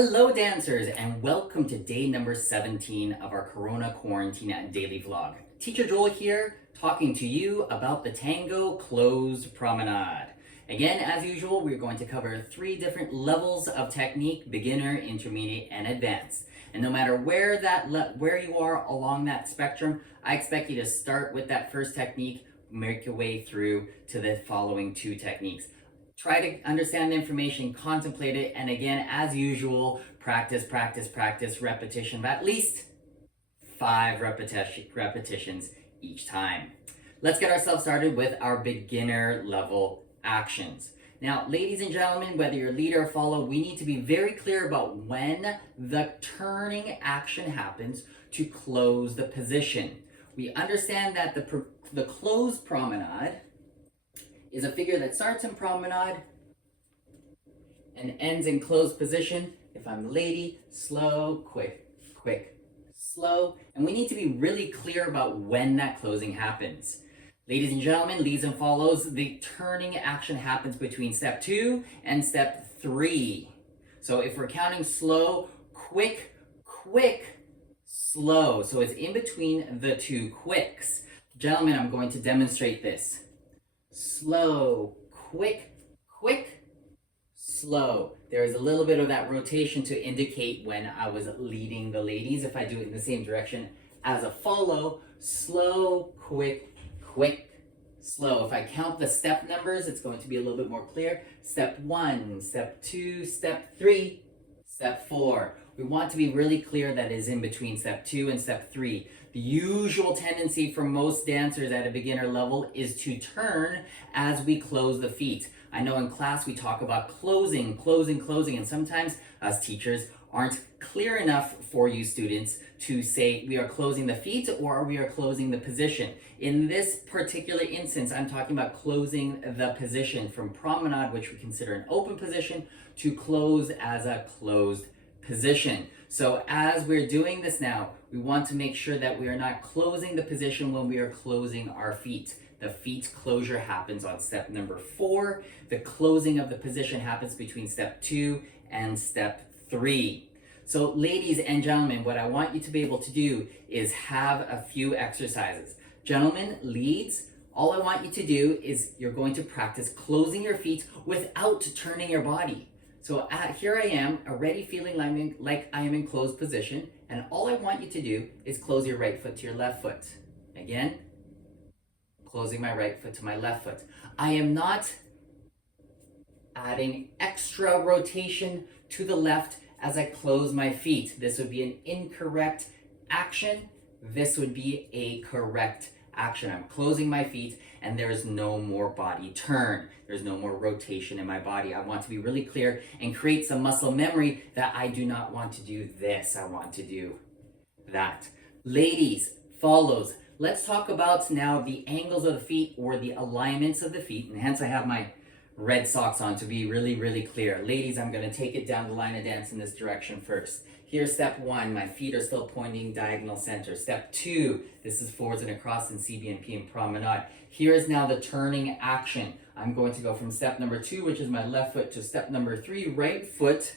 Hello dancers and welcome to day number 17 of our Corona Quarantine Daily Vlog. Teacher Joel here talking to you about the Tango Closed Promenade. Again, as usual, we're going to cover 3 different levels of technique: beginner, intermediate, and advanced. And no matter where you are along that spectrum, I expect you to start with that first technique, make your way through to the following 2 techniques. Try to understand the information, contemplate it, and again, as usual, practice, repetition of at least 5 repetitions each time. Let's get ourselves started with our beginner level actions. Now, ladies and gentlemen, whether you're lead or follow, we need to be very clear about when the turning action happens to close the position. We understand that the closed promenade is a figure that starts in promenade and ends in closed position. If I'm the lady, slow, quick, slow. And we need to be really clear about when that closing happens. Ladies and gentlemen, leads and follows, the turning action happens between step 2 and step 3. So if we're counting slow, quick, slow. So it's in between the 2 quicks. Gentlemen, I'm going to demonstrate this. Slow, quick, slow. There is a little bit of that rotation to indicate when I was leading the ladies. If I do it in the same direction as a follow, slow, quick, slow. If I count the step numbers, it's going to be a little bit more clear. Step 1, step 2, step 3, step 4. We want to be really clear that is in between step 2 and step 3. The usual tendency for most dancers at a beginner level is to turn as we close the feet. I know in class we talk about closing, and sometimes us teachers aren't clear enough for you students to say we are closing the feet or we are closing the position. In this particular instance, I'm talking about closing the position from promenade, which we consider an open position, to close as a closed position. So as we're doing this now, we want to make sure that we are not closing the position when we are closing our feet. The feet closure happens on step number 4. The closing of the position happens between step 2 and step 3. So ladies and gentlemen, what I want you to be able to do is have a few exercises. Gentlemen, leads, all I want you to do is you're going to practice closing your feet without turning your body. So here I am, already feeling like I am in closed position, and all I want you to do is close your right foot to your left foot. Again, closing my right foot to my left foot. I am not adding extra rotation to the left as I close my feet. This would be an incorrect action. This would be a correct action. I'm closing my feet and there is no more body turn. There's no more rotation in my body. I want to be really clear and create some muscle memory that I do not want to do this. I want to do that. Ladies, follows. Let's talk about now the angles of the feet or the alignments of the feet. And hence I have my red socks on to be really clear. Ladies, I'm going to take it down the line of dance in this direction first. Here's step 1, my feet are still pointing diagonal center. Step 2, this is forwards and across in CBMP and promenade. Here is now the turning action. I'm going to go from step number 2, which is my left foot, to step number 3, right foot.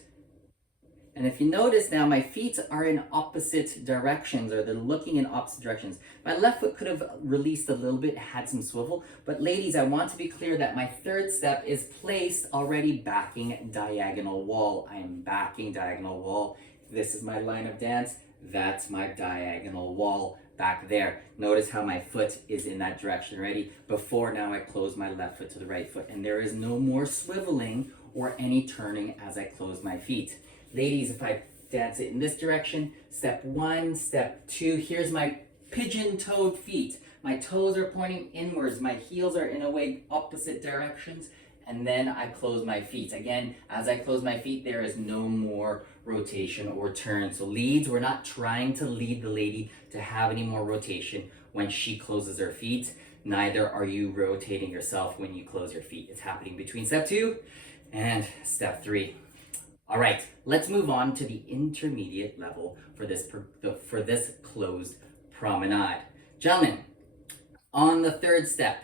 And if you notice now, my feet are in opposite directions, or they're looking in opposite directions. My left foot could have released a little bit, had some swivel, but ladies, I want to be clear that my third step is placed already backing diagonal wall. I am backing diagonal wall. This is my line of dance. That's my diagonal wall back there. Notice how my foot is in that direction already. Before now, I close my left foot to the right foot, and there is no more swiveling or any turning as I close my feet. Ladies, if I dance it in this direction, step 1, step 2, here's my pigeon-toed feet. My toes are pointing inwards. My heels are in a way opposite directions. And then I close my feet. Again, as I close my feet, there is no more rotation or turn. So leads, we're not trying to lead the lady to have any more rotation when she closes her feet. Neither are you rotating yourself when you close your feet. It's happening between step 2 and step 3. All right, let's move on to the intermediate level for this closed promenade. Gentlemen, on the third step,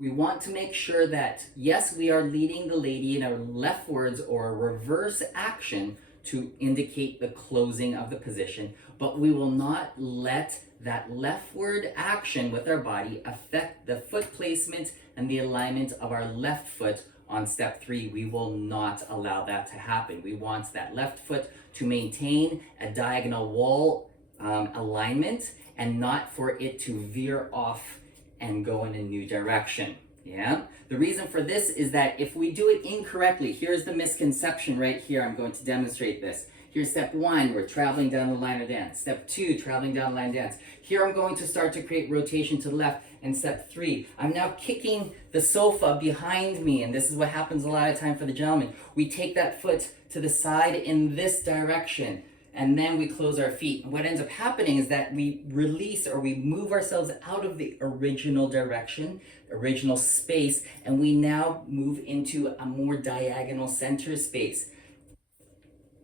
we want to make sure that, yes, we are leading the lady in a leftwards or a reverse action to indicate the closing of the position, but we will not let that leftward action with our body affect the foot placement and the alignment of our left foot on step 3. We will not allow that to happen. We want that left foot to maintain a diagonal wall alignment and not for it to veer off and go in a new direction. Yeah. The reason for this is that if we do it incorrectly, here's the misconception right here. I'm going to demonstrate this. Here's step 1, we're traveling down the line of dance. Step 2, traveling down the line of dance. Here I'm going to start to create rotation to the left. And step 3, I'm now kicking the sofa behind me. And this is what happens a lot of time for the gentleman. We take that foot to the side in this direction. And then we close our feet. And what ends up happening is that we release or we move ourselves out of the original direction, original space, and we now move into a more diagonal center space.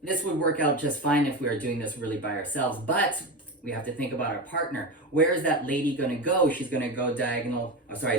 This would work out just fine if we were doing this really by ourselves, but we have to think about our partner. Where is that lady going to go? She's going to go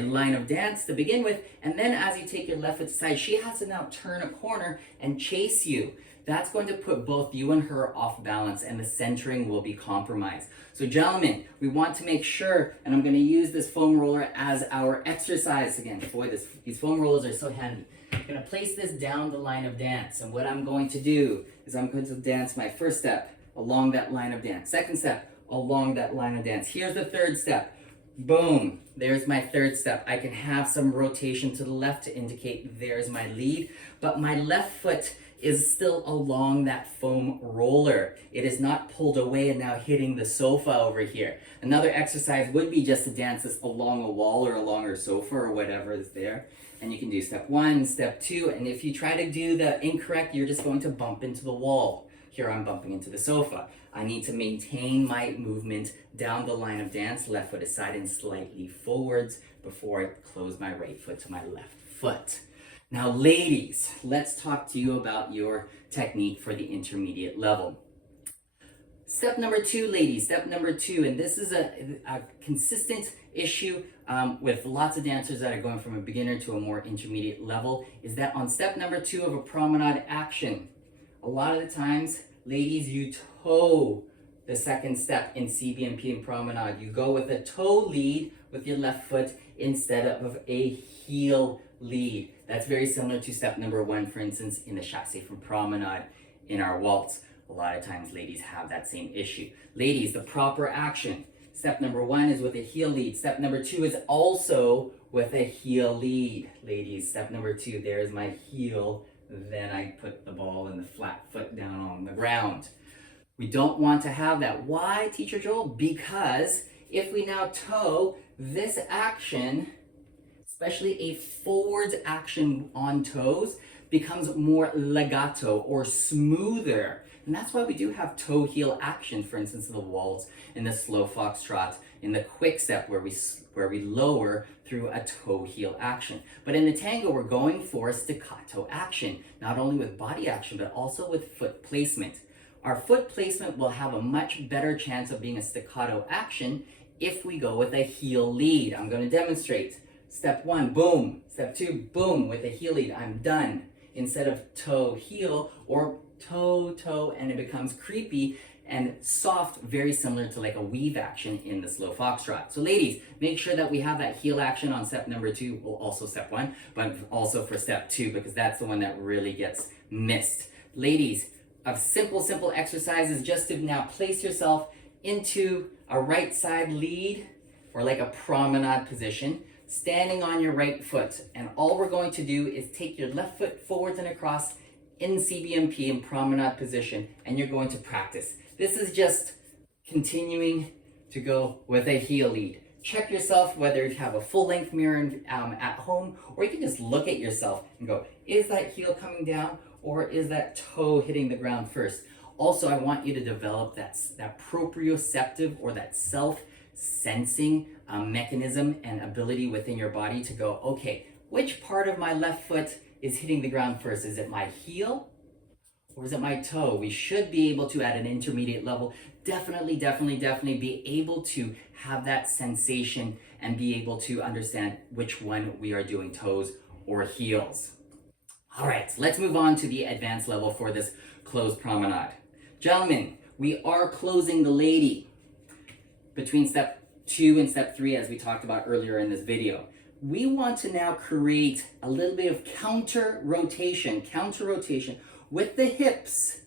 line of dance to begin with, and then as you take your left foot aside, she has to now turn a corner and chase you. That's going to put both you and her off balance, and the centering will be compromised. So gentlemen, we want to make sure, and I'm going to use this foam roller as our exercise again. Boy, these foam rollers are so handy. I'm going to place this down the line of dance, and what I'm going to do is I'm going to dance my first step along that line of dance. Second step, along that line of dance. Here's the third step. Boom, there's my third step. I can have some rotation to the left to indicate there's my lead, but my left foot is still along that foam roller. It is not pulled away and now hitting the sofa over here. Another exercise would be just to dance this along a wall or along a sofa or whatever is there. And you can do step 1, step 2, and if you try to do the incorrect, you're just going to bump into the wall. Here I'm bumping into the sofa. I need to maintain my movement down the line of dance, left foot aside and slightly forwards before I close my right foot to my left foot. Now, ladies, let's talk to you about your technique for the intermediate level. Step number 2, ladies, step number 2, and this is a consistent issue with lots of dancers that are going from a beginner to a more intermediate level, is that on step number 2 of a promenade action, a lot of the times, ladies, you toe the second step in CBMP and promenade. You go with a toe lead with your left foot instead of a heel lead. That's very similar to step number 1, for instance, in the chassé from promenade in our waltz. A lot of times ladies have that same issue. Ladies, the proper action. Step number 1 is with a heel lead. Step number 2 is also with a heel lead. Ladies, step number 2, there's my heel. Then I put the ball and the flat foot down on the ground. We don't want to have that. Why, Teacher Joel? Because if we now toe this action, especially a forwards action on toes, becomes more legato or smoother. And that's why we do have toe heel action, for instance, in the waltz, in the slow foxtrot, in the quick step where we lower through a toe heel action. But in the tango, we're going for staccato action, not only with body action, but also with foot placement. Our foot placement will have a much better chance of being a staccato action if we go with a heel lead. I'm going to demonstrate. Step 1, boom. Step 2, boom, with a heel lead. I'm done. Instead of toe heel or toe, and it becomes creepy and soft, very similar to like a weave action in the slow foxtrot. So ladies, make sure that we have that heel action on step number 2, well, also step 1, but also for step 2, because that's the one that really gets missed. Ladies, a simple exercises just to now place yourself into a right side lead or like a promenade position, standing on your right foot. And all we're going to do is take your left foot forwards and across in CBMP in promenade position, and you're going to practice. This is just continuing to go with a heel lead. Check yourself whether you have a full length mirror at home, or you can just look at yourself and go, is that heel coming down or is that toe hitting the ground first? Also, I want you to develop that proprioceptive or that self-sensing mechanism and ability within your body to go, okay, which part of my left foot is hitting the ground first? Is it my heel or is it my toe? We should be able to, at an intermediate level, definitely be able to have that sensation and be able to understand which one we are doing, toes or heels. All right, let's move on to the advanced level for this closed promenade. Gentlemen, we are closing the lady between step 2 and step 3, as we talked about earlier in this video. We want to now create a little bit of counter rotation with the hips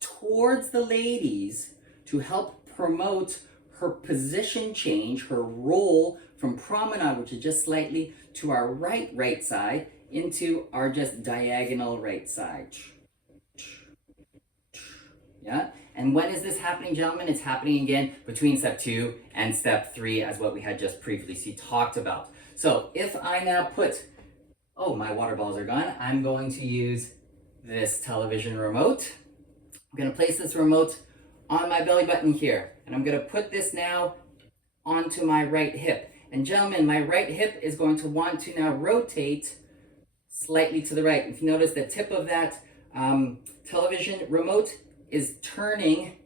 towards the ladies to help promote her position change, her roll from promenade, which is just slightly to our right side, into our just diagonal right side. Yeah? And when is this happening, gentlemen? It's happening again between step 2 and step 3, as what we had just previously talked about. So if I now put, oh, my water balls are gone. I'm going to use this television remote. I'm going to place this remote on my belly button here. And I'm going to put this now onto my right hip. And gentlemen, my right hip is going to want to now rotate slightly to the right. If you notice, the tip of that television remote is turning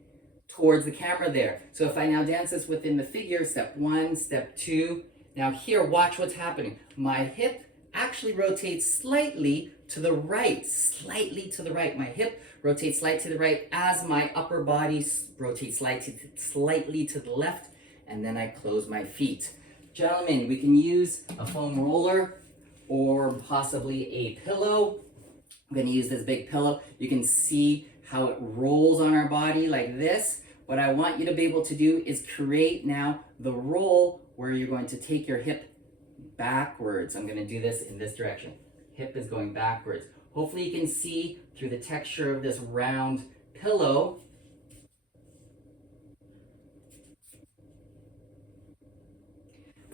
towards the camera there. So if I now dance this within the figure, step 1, step 2, now here, watch what's happening. My hip actually rotates slightly to the right, My hip rotates slightly to the right as my upper body rotates slightly to the left, and then I close my feet. Gentlemen, we can use a foam roller or possibly a pillow. I'm going to use this big pillow. You can see how it rolls on our body like this. What I want you to be able to do is create now the roll where you're going to take your hip backwards. I'm going to do this in this direction. Hip is going backwards. Hopefully you can see through the texture of this round pillow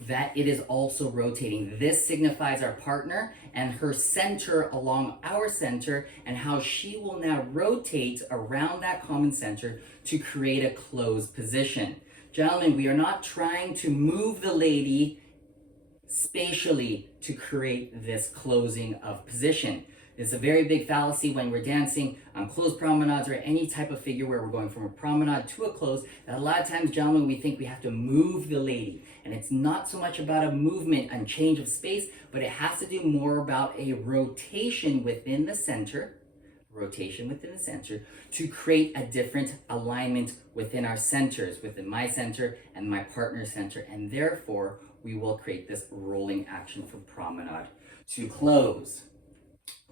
that it is also rotating. This signifies our partner and her center along our center, and how she will now rotate around that common center to create a closed position. Gentlemen, we are not trying to move the lady spatially to create this closing of position. It's a very big fallacy when we're dancing on closed promenades or any type of figure where we're going from a promenade to a close, that a lot of times, gentlemen, we think we have to move the lady. And it's not so much about a movement and change of space, but it has to do more about a rotation within the center, to create a different alignment within our centers, within my center and my partner's center. And therefore, we will create this rolling action from promenade to close.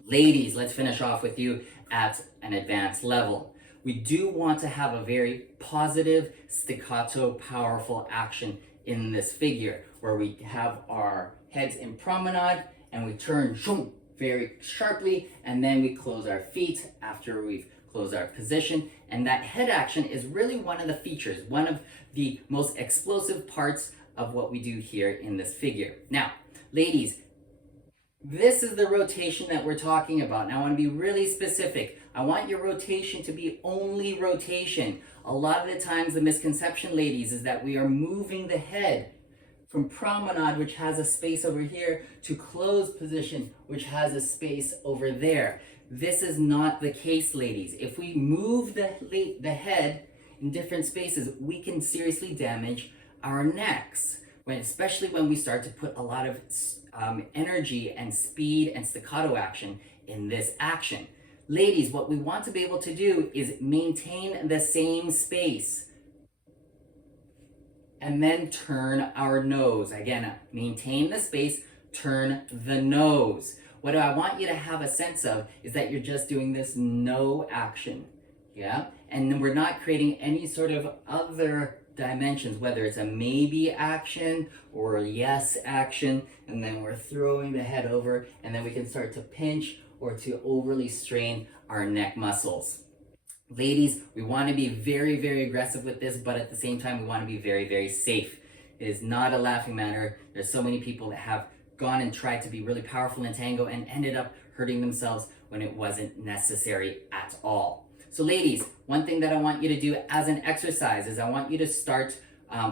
Ladies, let's finish off with you at an advanced level. We do want to have a very positive, staccato, powerful action in this figure, where we have our heads in promenade and we turn very sharply, and then we close our feet after we've closed our position. And that head action is really one of the features, one of the most explosive parts of what we do here in this figure. Now, ladies, this is the rotation that we're talking about. Now, I want to be really specific. I want your rotation to be only rotation. A lot of the times, the misconception, ladies, is that we are moving the head from promenade, which has a space over here, to closed position, which has a space over there. This is not the case, ladies. If we move the head in different spaces, we can seriously damage our necks, especially when we start to put a lot of energy and speed and staccato action in this action. Ladies, what we want to be able to do is maintain the same space and then turn our nose. Again, maintain the space, turn the nose. What I want you to have a sense of is that you're just doing this no action, yeah? And we're not creating any sort of other dimensions, whether it's a maybe action or a yes action, and then we're throwing the head over, and then we can start to pinch or to overly strain our neck muscles. Ladies, we want to be very, very aggressive with this, but at the same time, we want to be very, very safe. It is not a laughing matter. There's so many people that have gone and tried to be really powerful in tango and ended up hurting themselves when it wasn't necessary at all. So ladies, one thing that I want you to do as an exercise is I want you to start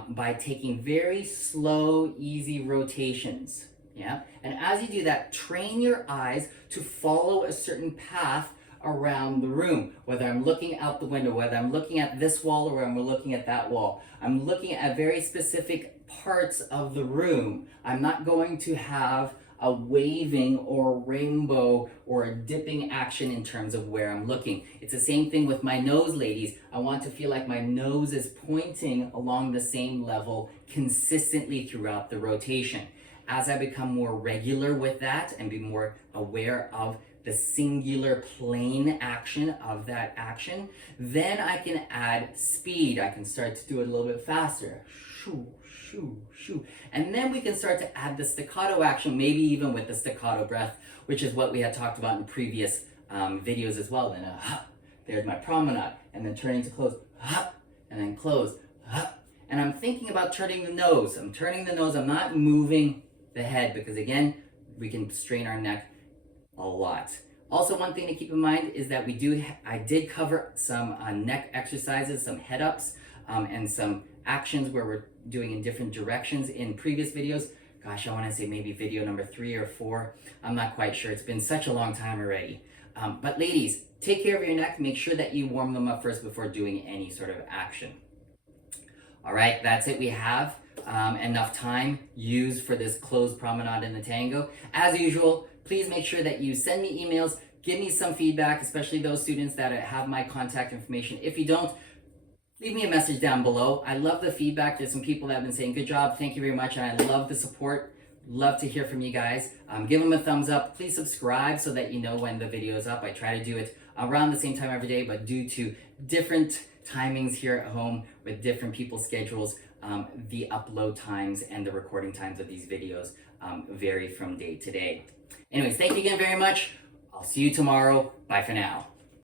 by taking very slow, easy rotations. Yeah. And as you do that, train your eyes to follow a certain path around the room. Whether I'm looking out the window, whether I'm looking at this wall or I'm looking at that wall. I'm looking at very specific parts of the room. I'm not going to have a waving or a rainbow or a dipping action in terms of where I'm looking. It's the same thing with my nose, ladies. I want to feel like my nose is pointing along the same level consistently throughout the rotation. As I become more regular with that and be more aware of the singular plane action of that action, then I can add speed. I can start to do it a little bit faster. Shoo, shoo, shoo. And then we can start to add the staccato action, maybe even with the staccato breath, which is what we had talked about in previous videos as well. Then there's my promenade, and then turning to close, and then close, and I'm thinking about turning the nose. I'm turning the nose. I'm not moving the head because again, we can strain our neck a lot. Also, one thing to keep in mind is that I did cover some neck exercises, some head ups, and some actions where we're doing in different directions in previous videos. Gosh, I want to say maybe video number 3 or 4. I'm not quite sure. It's been such a long time already. But ladies, take care of your neck. Make sure that you warm them up first before doing any sort of action. All right, that's it. We have enough time used for this closed promenade in the tango. As usual, please make sure that you send me emails, give me some feedback, especially those students that have my contact information. If you don't, leave me a message down below. I love the feedback. There's some people that have been saying, good job, thank you very much, and I love the support. Love to hear from you guys. Give them a thumbs up. Please subscribe so that you know when the video is up. I try to do it around the same time every day, but due to different timings here at home with different people's schedules, the upload times and the recording times of these videos vary from day to day. Anyways, thank you again very much. I'll see you tomorrow. Bye for now.